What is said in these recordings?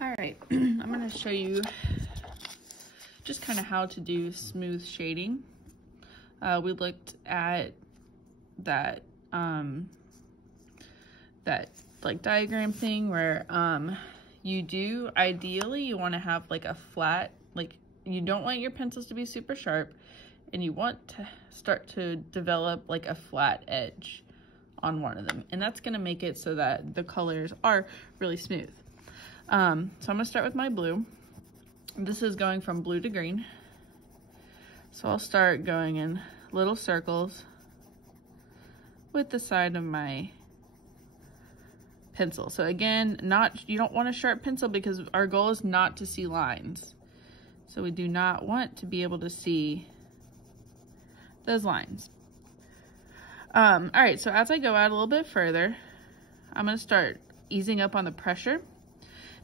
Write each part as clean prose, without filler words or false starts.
All right, I'm going to show you just kind of how to do smooth shading. We looked at that like diagram thing where ideally you want to have like a flat, like you don't want your pencils to be super sharp, and you want to start to develop like a flat edge on one of them, and that's going to make it so that the colors are really smooth. So I'm going to start with my blue. This is going from blue to green. So I'll start going in little circles with the side of my pencil. So again, you don't want a sharp pencil because our goal is not to see lines. So we do not want to be able to see those lines. All right, so as I go out a little bit further, I'm going to start easing up on the pressure,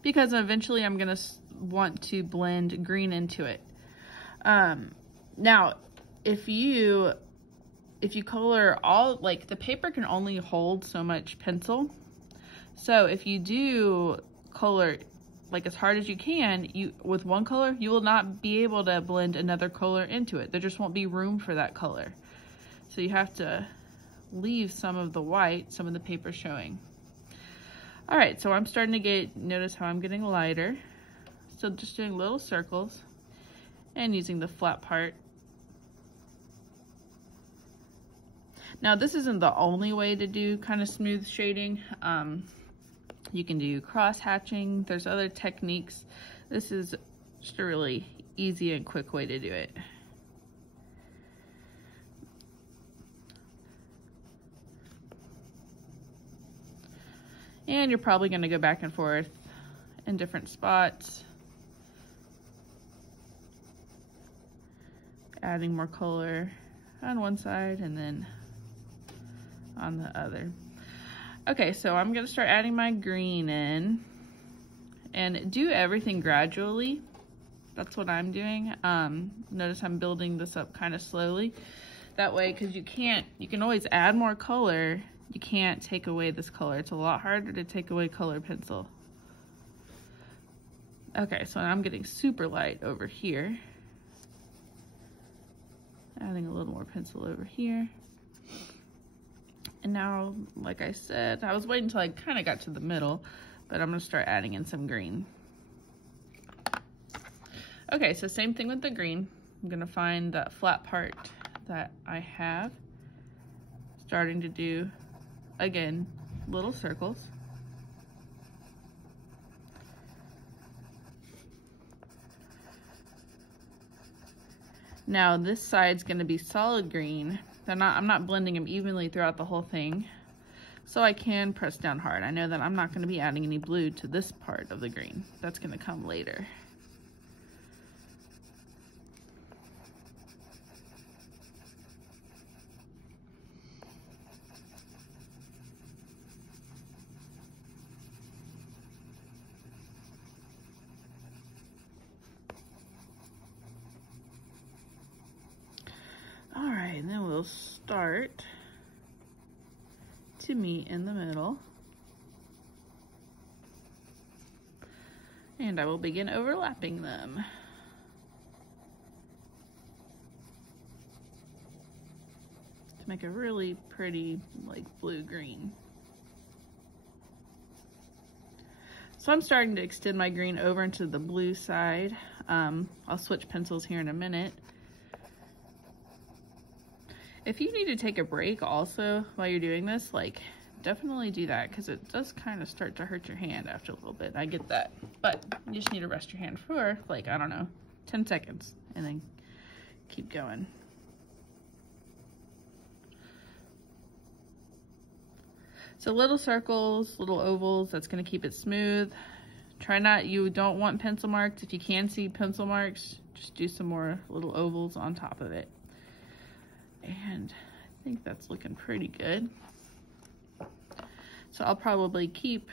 because eventually I'm gonna want to blend green into it. Now, if you color all, like the paper can only hold so much pencil. So if you do color like as hard as you can, with one color, you will not be able to blend another color into it. There just won't be room for that color. So you have to leave some of the white, some of the paper showing. All right, so I'm starting to notice how I'm getting lighter. Still just doing little circles and using the flat part. Now this isn't the only way to do kind of smooth shading. You can do cross hatching. There's other techniques. This is just a really easy and quick way to do it. And you're probably going to go back and forth in different spots, adding more color on one side and then on the other. Okay, so I'm going to start adding my green in, and do everything gradually. That's what I'm doing. Notice I'm building this up kind of slowly. That way, because you can always add more color. You can't take away this color. It's a lot harder to take away color pencil. Okay, so I'm getting super light over here. Adding a little more pencil over here. And now, like I said, I was waiting until I kind of got to the middle, but I'm gonna start adding in some green. Okay, so same thing with the green. I'm gonna find that flat part that I have. Starting to do, again, little circles. Now this side's gonna be solid green. I'm not blending them evenly throughout the whole thing, so I can press down hard. I know that I'm not gonna be adding any blue to this part of the green. That's gonna come later. All right, and then we'll start to meet in the middle. And I will begin overlapping them. To make a really pretty, like, blue-green. So I'm starting to extend my green over into the blue side. I'll switch pencils here in a minute. If you need to take a break also while you're doing this, like, definitely do that, because it does kind of start to hurt your hand after a little bit. I get that, but you just need to rest your hand for, like, I don't know, 10 seconds, and then keep going. So little circles, little ovals, that's gonna keep it smooth. You don't want pencil marks. If you can see pencil marks, just do some more little ovals on top of it. And I think that's looking pretty good. So I'll probably keep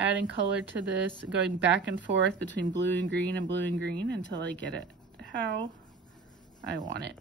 adding color to this, going back and forth between blue and green until I get it how I want it.